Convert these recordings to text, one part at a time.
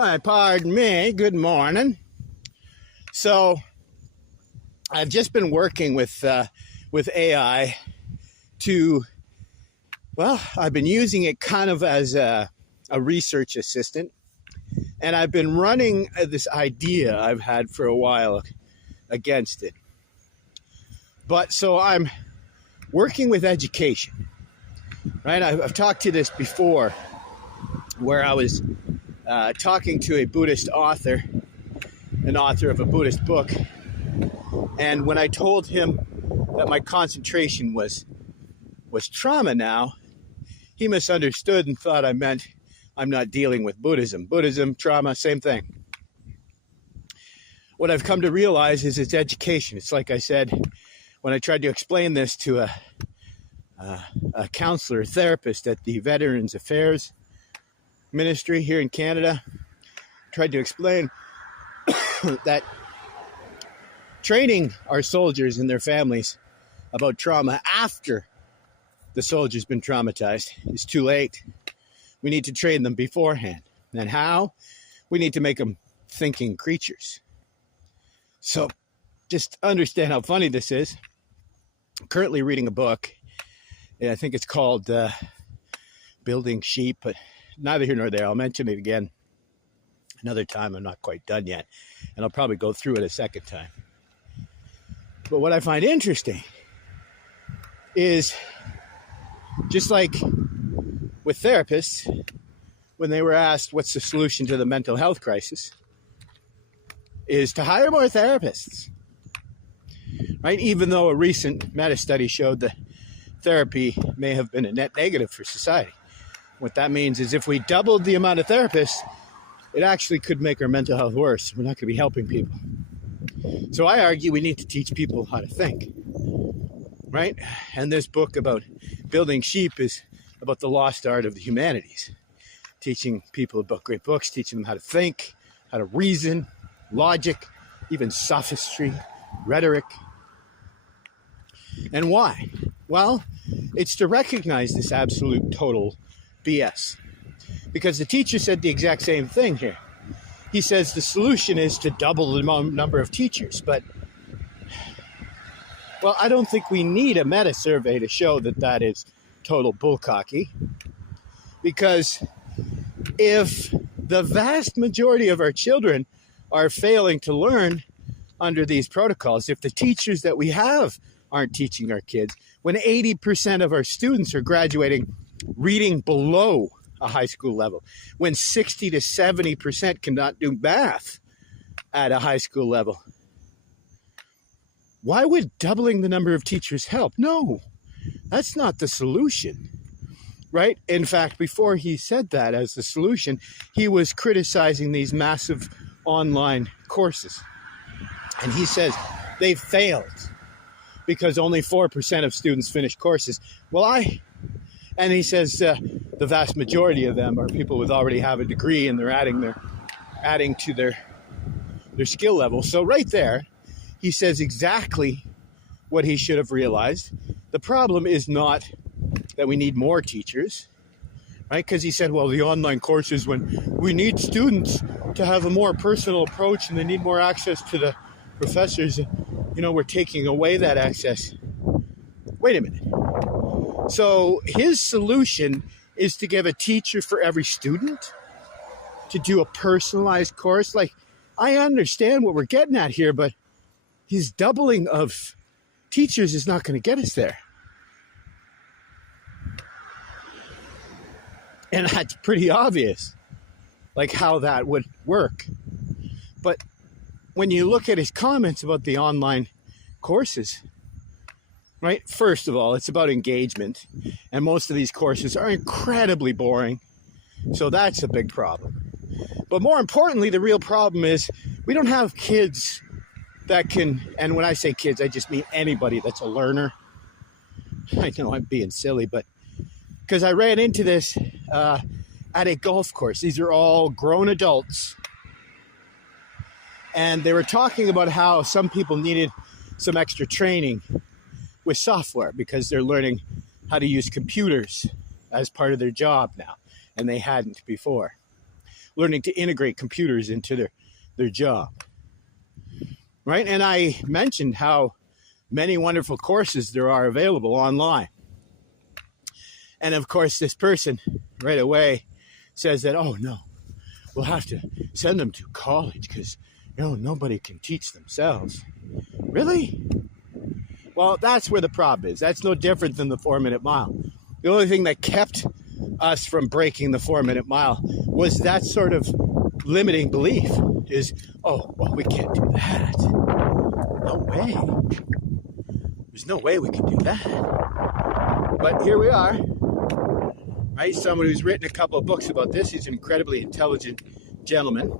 Pardon me. Good morning. So I've just been working with AI to, I've been using it kind of as a research assistant, and I've been running this idea I've had for a while against it. But so I'm working with education, right? I've talked to this before, where I was talking to a Buddhist author, an author of a Buddhist book, and when I told him that my concentration was trauma now, he misunderstood and thought I meant I'm not dealing with Buddhism. Buddhism, trauma, same thing. What I've come to realize is it's education. It's like I said, when I tried to explain this to a counselor, therapist at the Veterans Affairs Ministry here in Canada, tried to explain that training our soldiers and their families about trauma after the soldier's been traumatized is too late. We need to train them beforehand. And how? We need to make them thinking creatures. So just understand how funny this is. I'm currently reading a book. I think it's called Building Sheep, but neither here nor there. I'll mention it again another time. I'm not quite done yet, and I'll probably go through it a second time. But what I find interesting is, just like with therapists, when they were asked what's the solution to the mental health crisis, is to hire more therapists, right? Even though a recent meta-study showed that therapy may have been a net negative for society. What that means is if we doubled the amount of therapists, it actually could make our mental health worse. We're not going to be helping people. So I argue we need to teach people how to think, right? And this book about Building Sheep is about the lost art of the humanities. Teaching people about great books, teaching them how to think, how to reason, logic, even sophistry, rhetoric. And why? Well, it's to recognize this absolute total BS. Because the teacher said the exact same thing here. He says the solution is to double the number of teachers. But, well, I don't think we need a meta survey to show that that is total bullcocky. Because if the vast majority of our children are failing to learn under these protocols, if the teachers that we have aren't teaching our kids, when 80% of our students are graduating reading below a high school level, when 60 to 70% cannot do math at a high school level, why would doubling the number of teachers help? No, that's not the solution, right? In fact, before he said that as the solution, he was criticizing these massive online courses. And he says they failed because only 4% of students finish courses. And he says the vast majority of them are people with already have a degree, and they're adding to their skill level. So right there, he says exactly what he should have realized. The problem is not that we need more teachers, right? Because he said, well, the online courses, when we need students to have a more personal approach and they need more access to the professors, we're taking away that access. Wait a minute. So his solution is to give a teacher for every student, to do a personalized course. Like, I understand what we're getting at here, but his doubling of teachers is not going to get us there. And that's pretty obvious, like how that would work. But when you look at his comments about the online courses, right? First of all, it's about engagement. And most of these courses are incredibly boring. So that's a big problem. But more importantly, the real problem is we don't have kids that can, and when I say kids, I just mean anybody that's a learner. I know I'm being silly, but because I ran into this at a golf course. These are all grown adults. And they were talking about how some people needed some extra training with software because they're learning how to use computers as part of their job now, and they hadn't before. learning to integrate computers into their job, right? And I mentioned how many wonderful courses there are available online. And of course, this person right away says that, oh no, we'll have to send them to college because, nobody can teach themselves. Really? Well, that's where the problem is. That's no different than the 4-minute mile. The only thing that kept us from breaking the 4-minute mile was that sort of limiting belief is, oh, well, we can't do that. No way. There's no way we can do that. But here we are, right? Someone who's written a couple of books about this. He's an incredibly intelligent gentleman.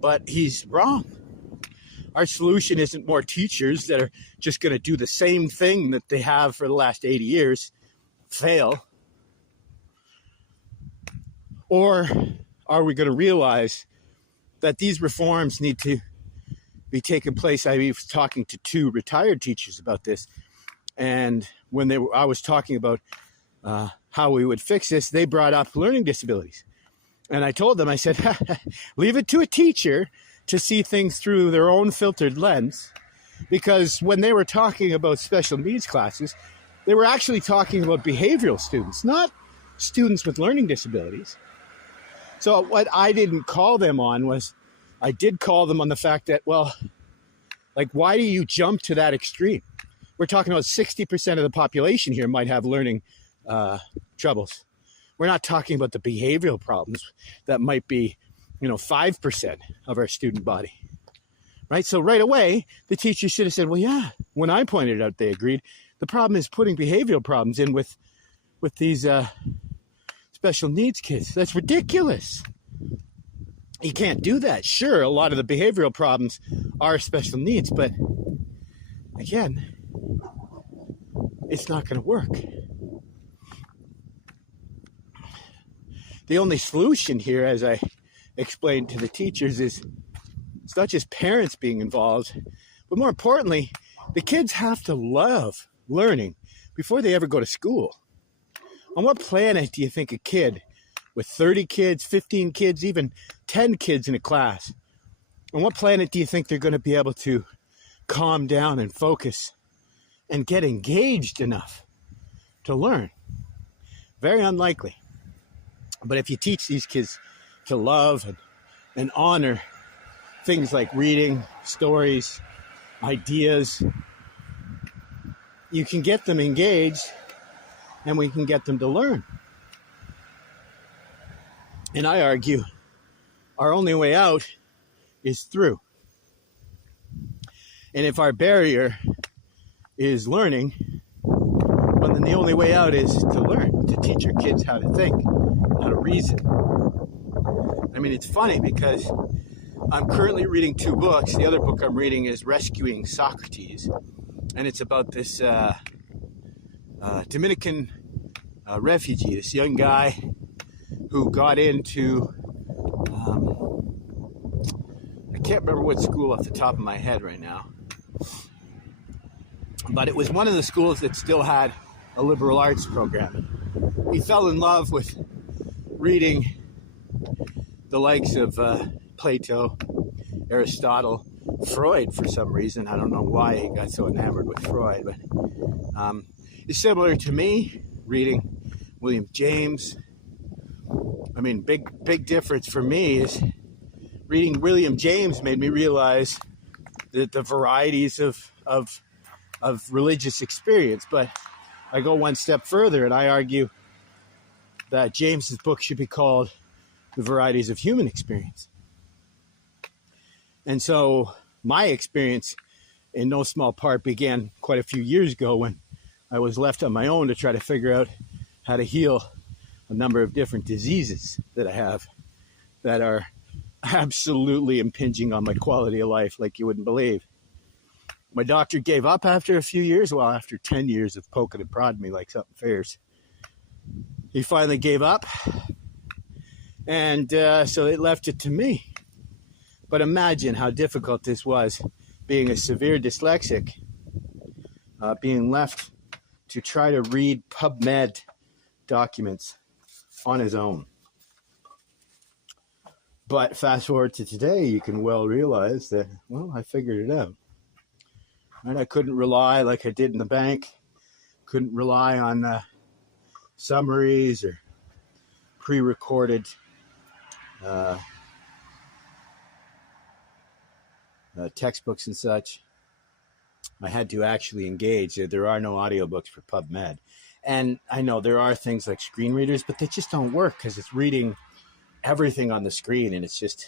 But he's wrong. Our solution isn't more teachers that are just going to do the same thing that they have for the last 80 years, fail. Or are we going to realize that these reforms need to be taking place? I was talking to 2 retired teachers about this. And when I was talking about how we would fix this, they brought up learning disabilities. And I told them, I said, leave it to a teacher to see things through their own filtered lens. Because when they were talking about special needs classes, they were actually talking about behavioral students, not students with learning disabilities. So what I didn't call them on was, I did call them on the fact that, well, like, why do you jump to that extreme? We're talking about 60% of the population here might have learning troubles. We're not talking about the behavioral problems that might be, 5% of our student body, right? So right away, the teacher should have said, well, yeah, when I pointed it out, they agreed. The problem is putting behavioral problems in with these special needs kids. That's ridiculous. You can't do that. Sure, a lot of the behavioral problems are special needs, but again, it's not going to work. The only solution here, as I explained to the teachers, is it's not just parents being involved, but more importantly, the kids have to love learning before they ever go to school. On what planet do you think a kid with 30 kids, 15 kids, even 10 kids in a class, on what planet do you think they're going to be able to calm down and focus and get engaged enough to learn? Very unlikely. But if you teach these kids to love and honor things like reading, stories, ideas, you can get them engaged and we can get them to learn. And I argue our only way out is through. And if our barrier is learning, well, then the only way out is to learn, to teach our kids how to think, how to reason. I mean, it's funny because I'm currently reading 2 books. The other book I'm reading is Rescuing Socrates. And it's about this Dominican refugee, this young guy who got into, I can't remember what school off the top of my head right now, but it was one of the schools that still had a liberal arts program. He fell in love with reading the likes of Plato, Aristotle, Freud for some reason. I don't know why he got so enamored with Freud, but it's similar to me reading William James. I mean, big difference for me is reading William James made me realize that the varieties of religious experience. But I go one step further and I argue that James's book should be called The Varieties of Human Experience. And so my experience in no small part began quite a few years ago when I was left on my own to try to figure out how to heal a number of different diseases that I have that are absolutely impinging on my quality of life like you wouldn't believe. My doctor gave up after a few years. Well, after 10 years of poking and prodding me like something fierce, he finally gave up. And so it left it to me. But imagine how difficult this was, being a severe dyslexic, being left to try to read PubMed documents on his own. But fast forward to today, you can well realize that, well, I figured it out. Right? I couldn't rely like I did in the bank. Couldn't rely on summaries or pre-recorded uh, textbooks and such. I had to actually engage. There are no audiobooks for PubMed. And I know there are things like screen readers, but they just don't work because it's reading everything on the screen. And it's just,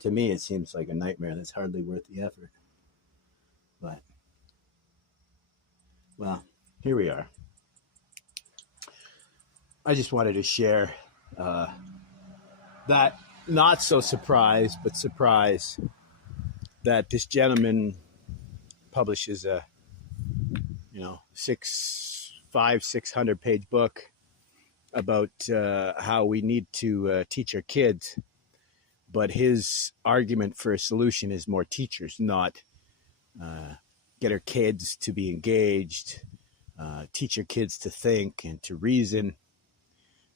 to me, it seems like a nightmare that's hardly worth the effort. But, well, here we are. I just wanted to share that not so surprise, but surprise that this gentleman publishes a, 600 page book about how we need to teach our kids. But his argument for a solution is more teachers, not get our kids to be engaged, teach our kids to think and to reason.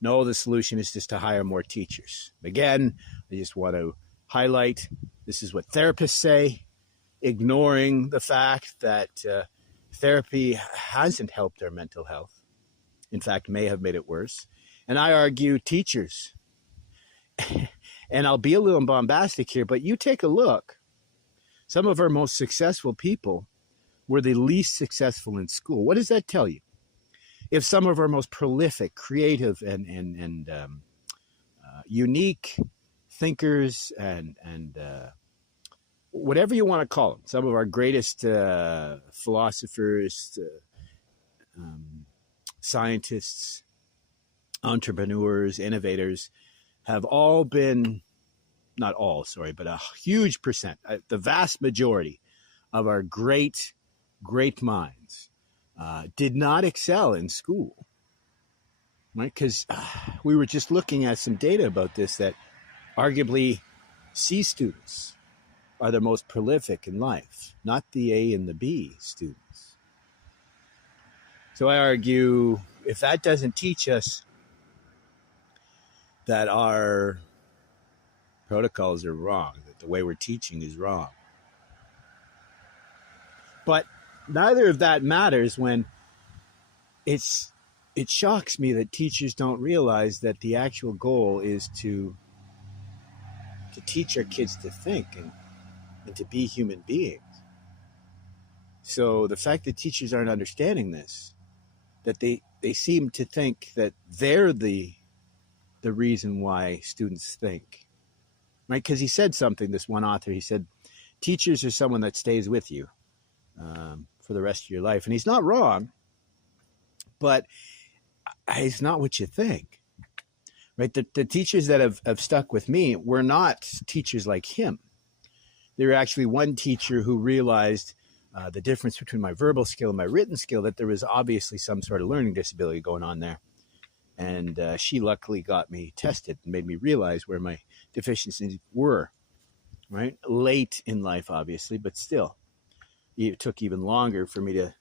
No, the solution is just to hire more teachers. Again, I just want to highlight, this is what therapists say, ignoring the fact that therapy hasn't helped our mental health. In fact, may have made it worse. And I argue teachers, and I'll be a little bombastic here, but you take a look. Some of our most successful people were the least successful in school. What does that tell you? If some of our most prolific, creative, and unique thinkers and whatever you want to call them, some of our greatest philosophers, scientists, entrepreneurs, innovators, have all been, not all, sorry, but a huge percent, the vast majority of our great minds did not excel in school, right? Because we were just looking at some data about this, that arguably C students are the most prolific in life, not the A and the B students. So I argue, if that doesn't teach us that our protocols are wrong, that the way we're teaching is wrong. But neither of that matters when it shocks me that teachers don't realize that the actual goal is to teach our kids to think and to be human beings. So the fact that teachers aren't understanding this, that they seem to think that they're the reason why students think, right? Because he said something, this one author, he said, teachers are someone that stays with you for the rest of your life. And he's not wrong, but it's not what you think, right? The teachers that have stuck with me were not teachers like him. They were actually one teacher who realized the difference between my verbal skill and my written skill, that there was obviously some sort of learning disability going on there. And she luckily got me tested and made me realize where my deficiencies were, right? Late in life, obviously, but still. It took even longer for me to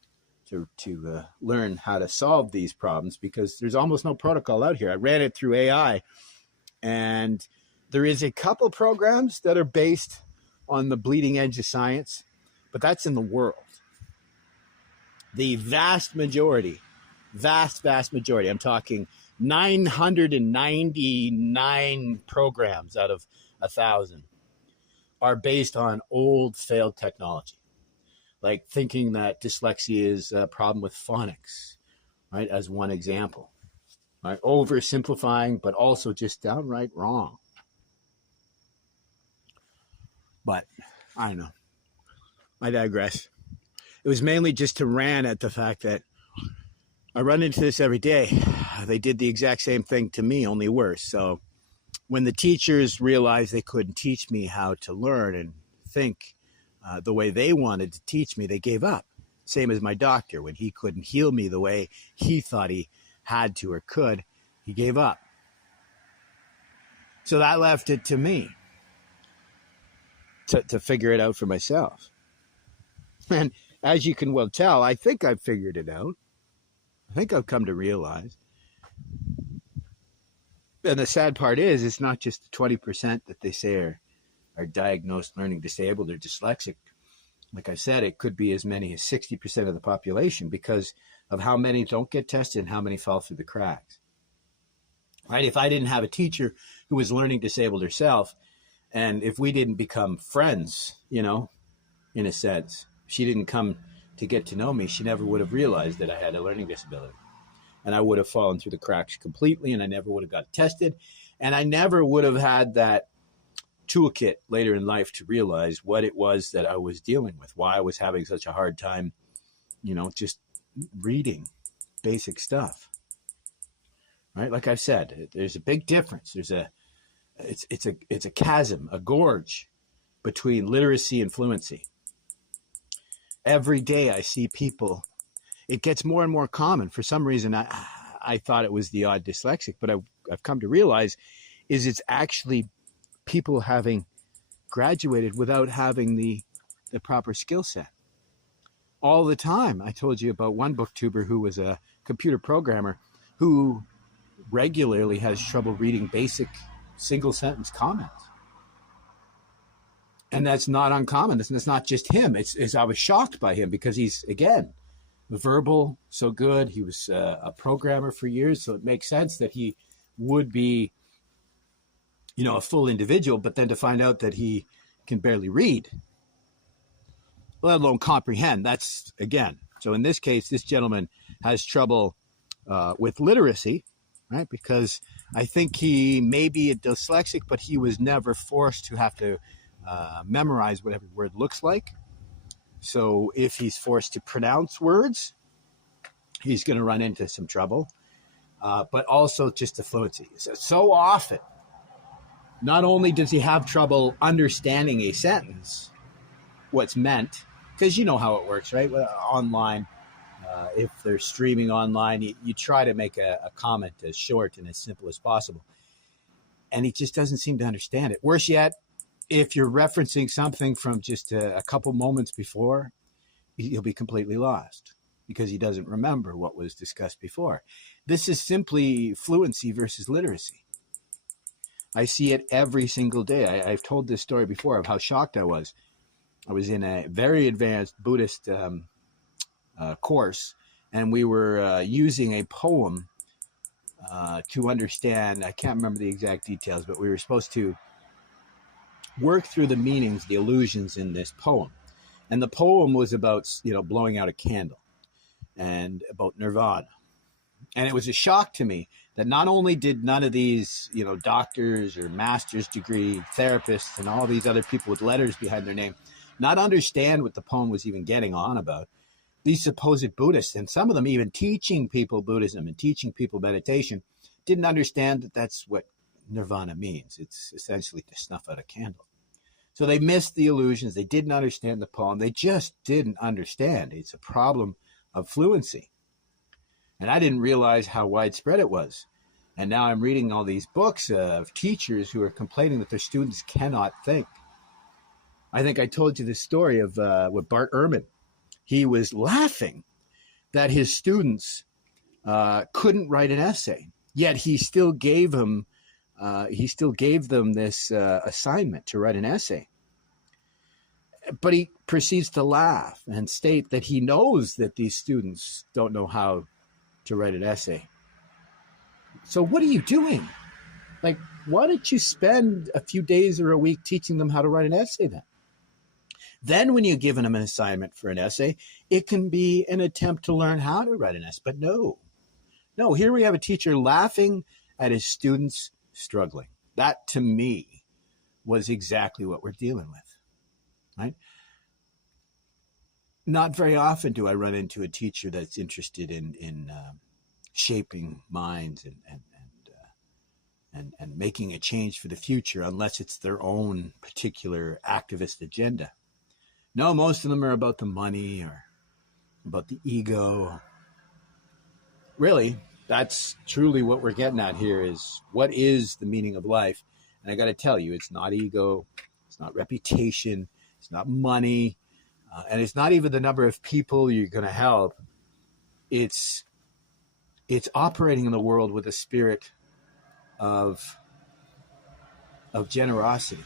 learn how to solve these problems because there's almost no protocol out here. I ran it through AI, and there is a couple programs that are based on the bleeding edge of science, but that's in the world. The vast majority, I'm talking 999 programs out of 1,000 are based on old failed technology. Like thinking that dyslexia is a problem with phonics, right? As one example, right? Oversimplifying, but also just downright wrong. But I don't know. I digress. It was mainly just to rant at the fact that I run into this every day. They did the exact same thing to me, only worse. So when the teachers realized they couldn't teach me how to learn and think the way they wanted to teach me, they gave up. Same as my doctor. When he couldn't heal me the way he thought he had to or could, he gave up. So that left it to me to figure it out for myself. And as you can well tell, I think I've figured it out. I think I've come to realize And the sad part is, it's not just the 20% that they say are diagnosed learning disabled or dyslexic. Like I said, it could be as many as 60% of the population because of how many don't get tested and how many fall through the cracks. Right? If I didn't have a teacher who was learning disabled herself, and if we didn't become friends, in a sense, she didn't come to get to know me, she never would have realized that I had a learning disability. And I would have fallen through the cracks completely, and I never would have got tested. And I never would have had that toolkit later in life to realize what it was that I was dealing with, why I was having such a hard time, just reading basic stuff. Right? Like I said, there's a big difference. It's a chasm, a gorge between literacy and fluency. Every day I see people, it gets more and more common. For some reason, I thought it was the odd dyslexic, but I've come to realize it's actually people having graduated without having the proper skill set. All the time. I told you about one booktuber who was a computer programmer who regularly has trouble reading basic single sentence comments. And that's not uncommon. It's not just him. I was shocked by him because he's, again, verbal, so good. He was a programmer for years, so it makes sense that he would be, a full individual, but then to find out that he can barely read, let alone comprehend, that's, again. So in this case, this gentleman has trouble with literacy, right? Because I think he may be a dyslexic, but he was never forced to have to memorize what every word looks like. So if he's forced to pronounce words, he's going to run into some trouble. But also just the fluency. So often, not only does he have trouble understanding a sentence, what's meant, because you know how it works, right? Online, if they're streaming online, you try to make a comment as short and as simple as possible. And he just doesn't seem to understand it. Worse yet, if you're referencing something from just a couple moments before, he'll be completely lost because he doesn't remember what was discussed before. This is simply fluency versus literacy. I see it every single day. I've told this story before of how shocked I was. I was in a very advanced Buddhist course, and we were using a poem to understand. I can't remember the exact details, but we were supposed to work through the meanings, the allusions in this poem. And the poem was about, blowing out a candle and about nirvana. And it was a shock to me that not only did none of these, doctors or master's degree therapists and all these other people with letters behind their name not understand what the poem was even getting on about. These supposed Buddhists, and some of them even teaching people Buddhism and teaching people meditation, didn't understand that that's what nirvana means. It's essentially to snuff out a candle. So they missed the allusions. They didn't understand the poem. They just didn't understand. It's a problem of fluency. And I didn't realize how widespread it was. And now I'm reading all these books of teachers who are complaining that their students cannot think. I think I told you this story of with Bart Ehrman. He was laughing that his students couldn't write an essay, yet he still gave them this assignment to write an essay. But he proceeds to laugh and state that he knows that these students don't know how to write an essay. So what are you doing? Like, why don't you spend a few days or a week teaching them how to write an essay then? Then when you're giving them an assignment for an essay, it can be an attempt to learn how to write an essay. But no, here we have a teacher laughing at his students struggling. That, to me, was exactly what we're dealing with, right? Not very often do I run into a teacher that's interested in shaping minds and making a change for the future, unless it's their own particular activist agenda. No, most of them are about the money or about the ego. Really, that's truly what we're getting at here is what is the meaning of life? And I got to tell you, it's not ego, it's not reputation, it's not money, and it's not even the number of people you're going to help. It's operating in the world with a spirit of generosity.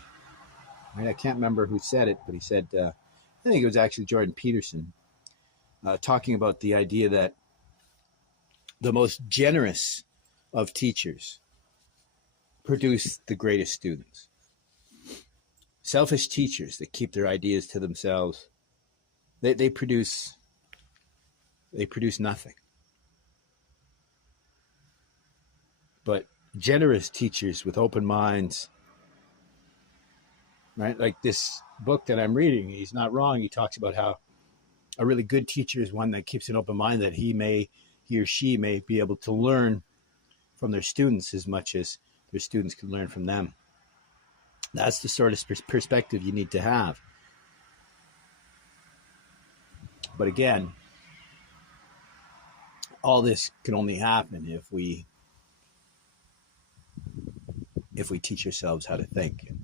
Right? I can't remember who said it, but he said, I think it was actually Jordan Peterson, talking about the idea that the most generous of teachers produce the greatest students. Selfish teachers that keep their ideas to themselves, they produce nothing. But generous teachers with open minds, right? Like this book that I'm reading, he's not wrong. He talks about how a really good teacher is one that keeps an open mind, that he or she may be able to learn from their students as much as their students can learn from them. That's the sort of perspective you need to have. But again, all this can only happen if we teach ourselves how to think, and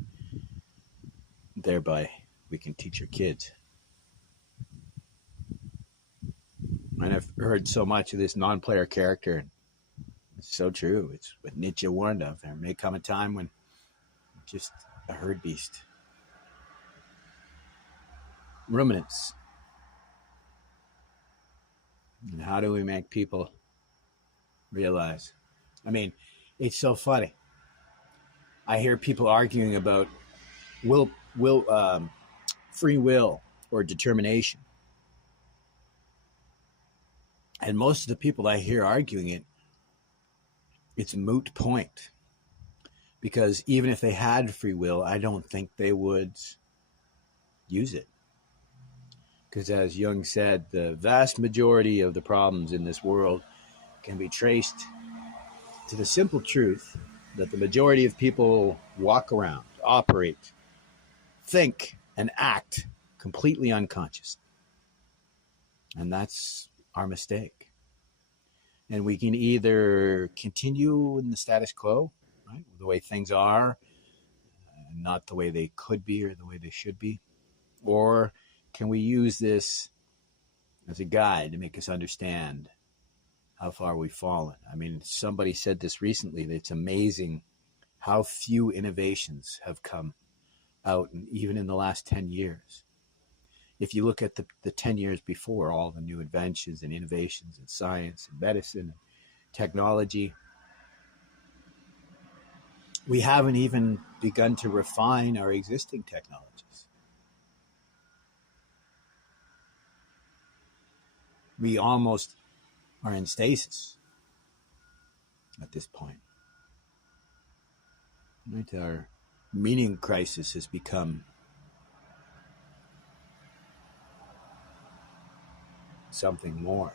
thereby we can teach our kids. And I've heard so much of this non-player character, and it's so true. It's what Nietzsche warned of. There may come a time when just a herd beast. Ruminants. And how do we make people realize? I mean, it's so funny. I hear people arguing about free will or determination. And most of the people I hear arguing it, it's a moot point. Because even if they had free will, I don't think they would use it. Because as Jung said, the vast majority of the problems in this world can be traced to the simple truth that the majority of people walk around, operate, think, and act completely unconscious. And that's our mistake. And we can either continue in the status quo, right, the way things are, not the way they could be or the way they should be, or can we use this as a guide to make us understand how far we've fallen? I mean, somebody said this recently, that it's amazing how few innovations have come out, even in the last 10 years. If you look at the 10 years before, all the new inventions and innovations in science and medicine and technology, we haven't even begun to refine our existing technologies. We almost are in stasis at this point. Right? Our meaning crisis has become something more.